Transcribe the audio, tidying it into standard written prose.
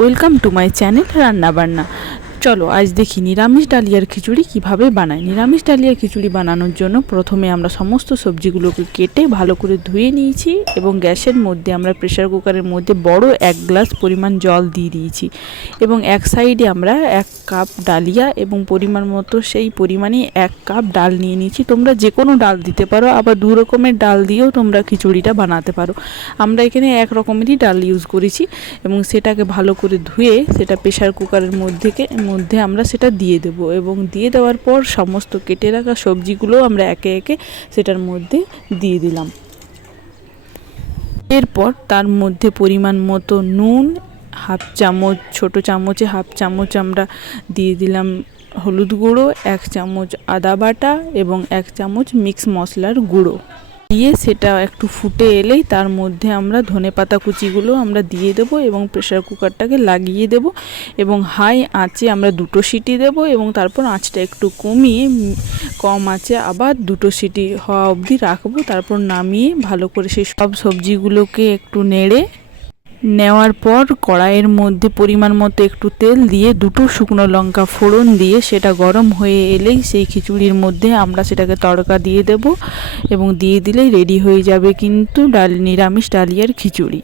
Welcome to my channel রান্না বান্না। চলো আজ দেখি নিরামিষ ডালিয়ার খিচুড়ি কিভাবে বানাই। নিরামিষ ডালিয়ার খিচুড়ি বানানোর জন্য প্রথমে আমরা সমস্ত সবজিগুলোকে কেটে ভালো করে ধুয়ে নিয়েছি এবং গ্যাসের মধ্যে আমরা প্রেসার কুকারের মধ্যে বড় 1 গ্লাস পরিমাণ জল দিয়ে দিয়েছি এবং এক সাইডে আমরা 1 কাপ ডালিয়া এবং পরিমাণ মতো সেই পরিমাণে 1 কাপ ডাল নিয়ে নিয়েছি। তোমরা যে কোনো ডাল দিতে পারো, আবার 2 রকমের ডাল দিয়েও তোমরা খিচুড়িটা বানাতে পারো। আমরা এখানে 1 রকমেরই ডাল ইউজ করেছি এবং সেটাকে ভালো করে ধুয়ে সেটা প্রেসার কুকারের মধ্যে আমরা সেটা দিয়ে দেব এবং দিয়ে দেওয়ার পর সমস্ত কেটে রাখা সবজিগুলো আমরা একে একে সেটার মধ্যে দিয়ে দিলাম। এরপর তার মধ্যে পরিমাণ মতো নুন, হাফ চামচ, ছোট চামচে হাফ চামচ আমরা দিয়ে দিলাম হলুদ গুঁড়ো, 1 চামচ আদা বাটা এবং 1 চামচ মিক্স মশলার গুঁড়ো দিয়ে সেটা একটু ফুটে এলেই তার মধ্যে আমরা ধনেপাতা কুচিগুলো আমরা দিয়ে দেব এবং প্রেসার কুকারটাকে লাগিয়ে দেব এবং হাই আঁচে আমরা 2টো সিটি দেব এবং তারপর আঁচটা একটু কমিয়ে কম আঁচে আবার 2টো সিটি হওয়া অবধি রাখবো। তারপর নামিয়ে ভালো করে সেই সব সবজিগুলোকে একটু নেড়ে নেওয়ার পর কড়াইয়ের মধ্যে পরিমাণ মতো একটু তেল দিয়ে 2টো শুকনো লঙ্কা ফোড়ন দিয়ে সেটা গরম হয়ে এলেই সেই খিচুড়ির মধ্যে আমরা সেটাকে তড়কা দিয়ে দেব এবং দিয়ে দিলেই রেডি হয়ে যাবে কিন্তু নিরামিষ ডালিয়ার খিচুড়ি।